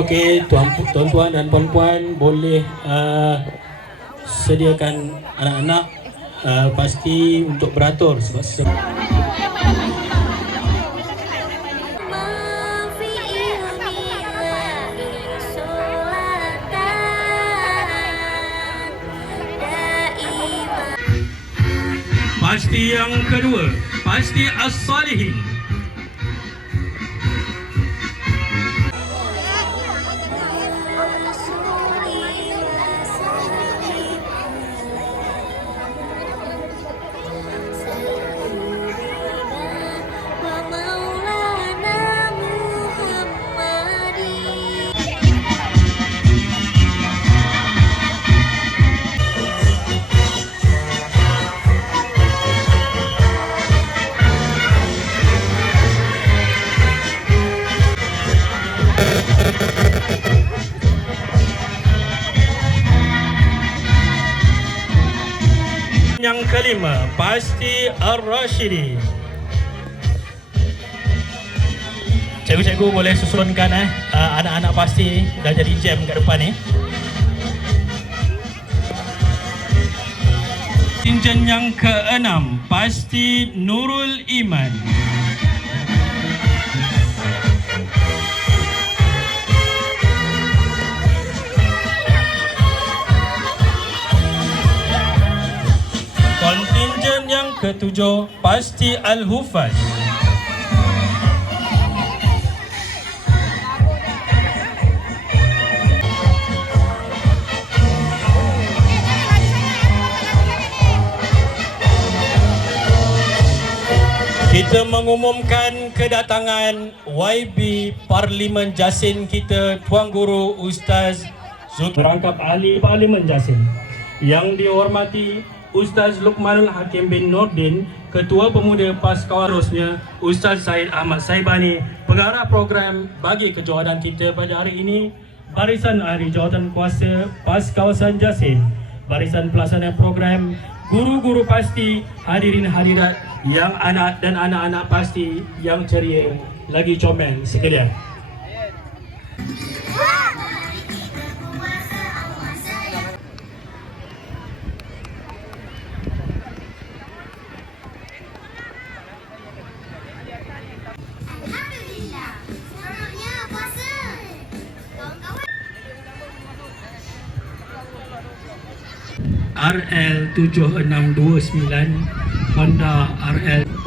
Okey, tuan-tuan dan puan-puan boleh uh, sediakan anak-anak uh, pasti untuk beratur sebab se- Pasti yang kedua, pasti as-salihin. Yang kelima, pasti ar-rasyidi. Cikgu-cikgu boleh susunkan eh uh, anak-anak pasti dah jadi jam kat depan ni. Tinjan yang keenam, pasti Nurul Iman. Ketujuh pasti Al-Hufaz. Kita mengumumkan kedatangan YB Parlimen Jasin kita Tuan Guru Ustaz Zul Merangkap Ahli Parlimen Jasin Yang dihormati Ustaz Luqmanul Hakim bin Nordin Ketua Pemuda PAS Kawarusnya Ustaz Said Ahmad Saibani Pengarah program bagi kejuaraan kita pada hari ini Barisan Ahli Jawatan Kuasa PAS Kawasan Jasin Barisan Pelaksana Program Guru-guru pasti hadirin hadirat yang anak dan anak-anak pasti yang ceria lagi comel sekalian. RL7629 Honda RL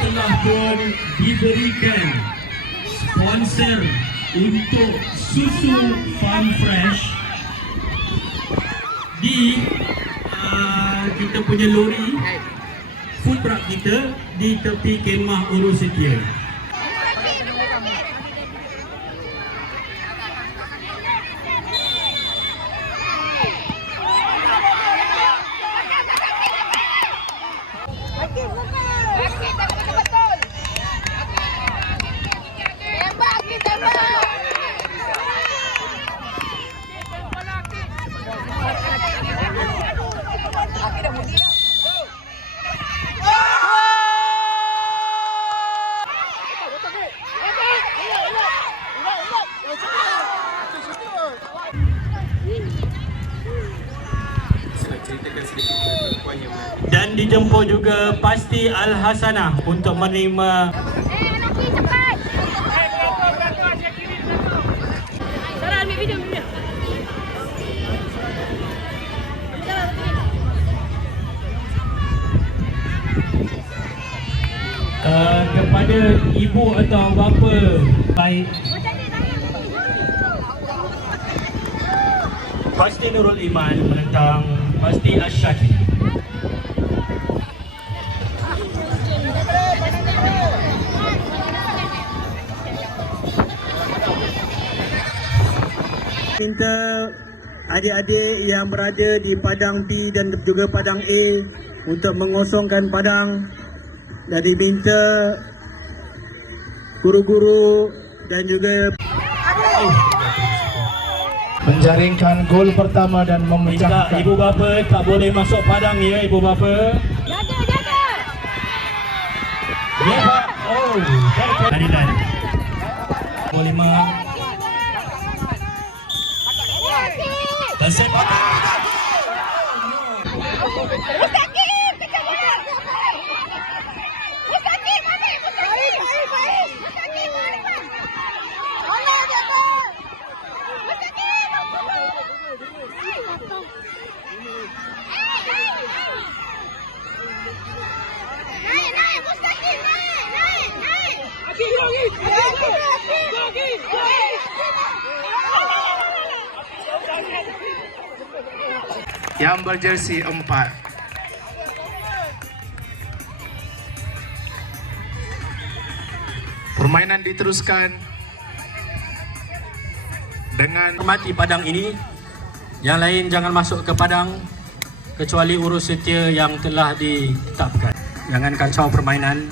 telah pun diberikan sponsor untuk susu Farm Fresh di uh, kita punya lori food truck kita di tepi kemah Urus Setia. Dan dijemput juga Pasti Al Hasanah untuk menerima Eh, cepat. Kepada ibu atau bapa baik Pasti Nurul Iman menentang Pasti Asyaki minta adik-adik yang berada di Padang B dan juga Padang A untuk mengosongkan Padang dan diminta guru-guru dan juga menjaringkan gol pertama dan Minta memecahkan ibu bapa tak boleh masuk padang ya ibu bapa? Jaga, jaga. Ya Oh Tadi dan Lima Dan set Mustaqim, tekan bola. Mustaqim, ambil. Mustaqim. Mustaqim, ambil. Allah jaga. Mustaqim. Naik, naik, mustaqim, naik, naik, naik. Akid, akid. Akid, akid. Yang berjersey 4 permainan diteruskan dengan Hormati padang ini. Yang lain jangan masuk ke padang Kecuali urus setia yang telah ditetapkan. Jangan kacau permainan.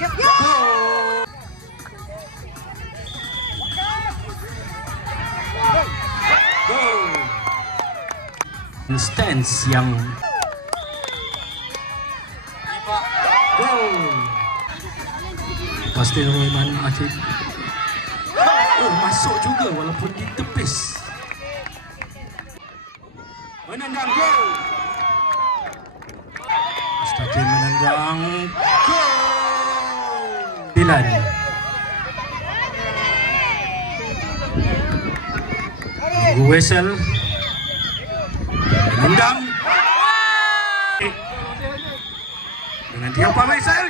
Goal. Stance yang. Pasti Royman akhir. Oh masuk juga walaupun ditepis Menendang gol. Mustaqim menendang gol. Bilan. Tunggu whistle Menendang Dengan tiapa whistle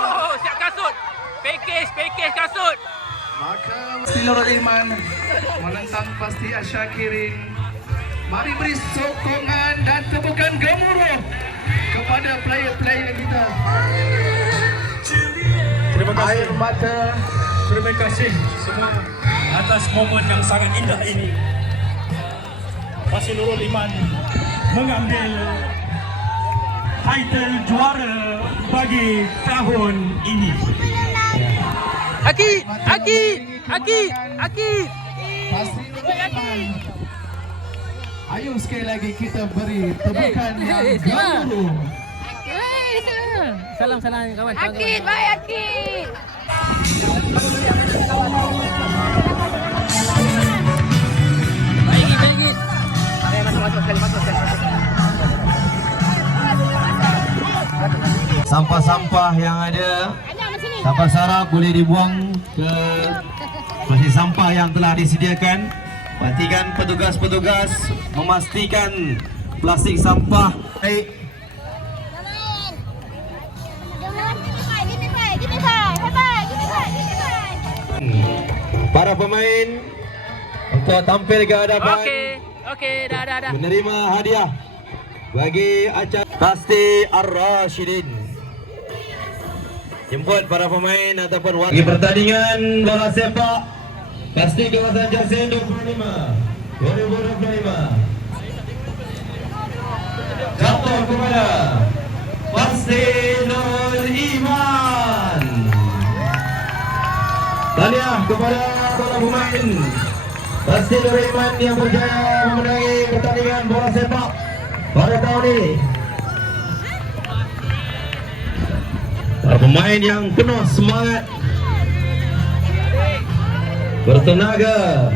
Oh, siap kasut. Package, package kasut. maka Nurul Iman menentang pasti Asyakirin mari beri sokongan dan tepukan gemuruh kepada player-player kita. Terima kasih. Air mata. Terima kasih semua atas momen yang sangat indah ini. Pasir Nurul Iman mengambil title juara bagi tahun ini. Akid. pasti Nurul Iman ayo sekali lagi kita beri tepukan yang gemuruh Salam salam kawan. Akid, baik Akid. Sampah-sampah yang ada. Sampah sarap boleh dibuang ke plastik sampah yang telah disediakan. Pastikan petugas-petugas memastikan plastik sampah baik Pak. para pemain untuk tampil ke hadapan. Okey, okey, dah dah dah. menerima hadiah bagi acara Pasti Ar-Rashidin. Jemput para pemain ataupun wakil bagi pertandingan bola sepak Pasti kawasan Jasin 25 2025 jatuh kepada Pasti Nurul Iman. Tahniah kepada para pemain Pasti Nurul Iman yang berjaya memenangi pertandingan bola sepak pada tahun ini. Para pemain yang penuh semangat Bertenaga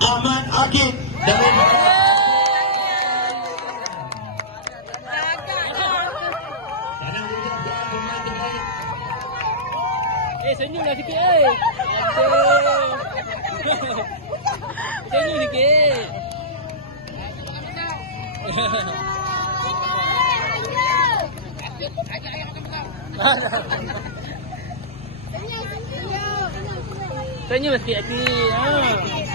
sikit dari Eh, senyum dah sikit eh. Aduh. Senyum sikit. Senyum sikit Aki. Ha.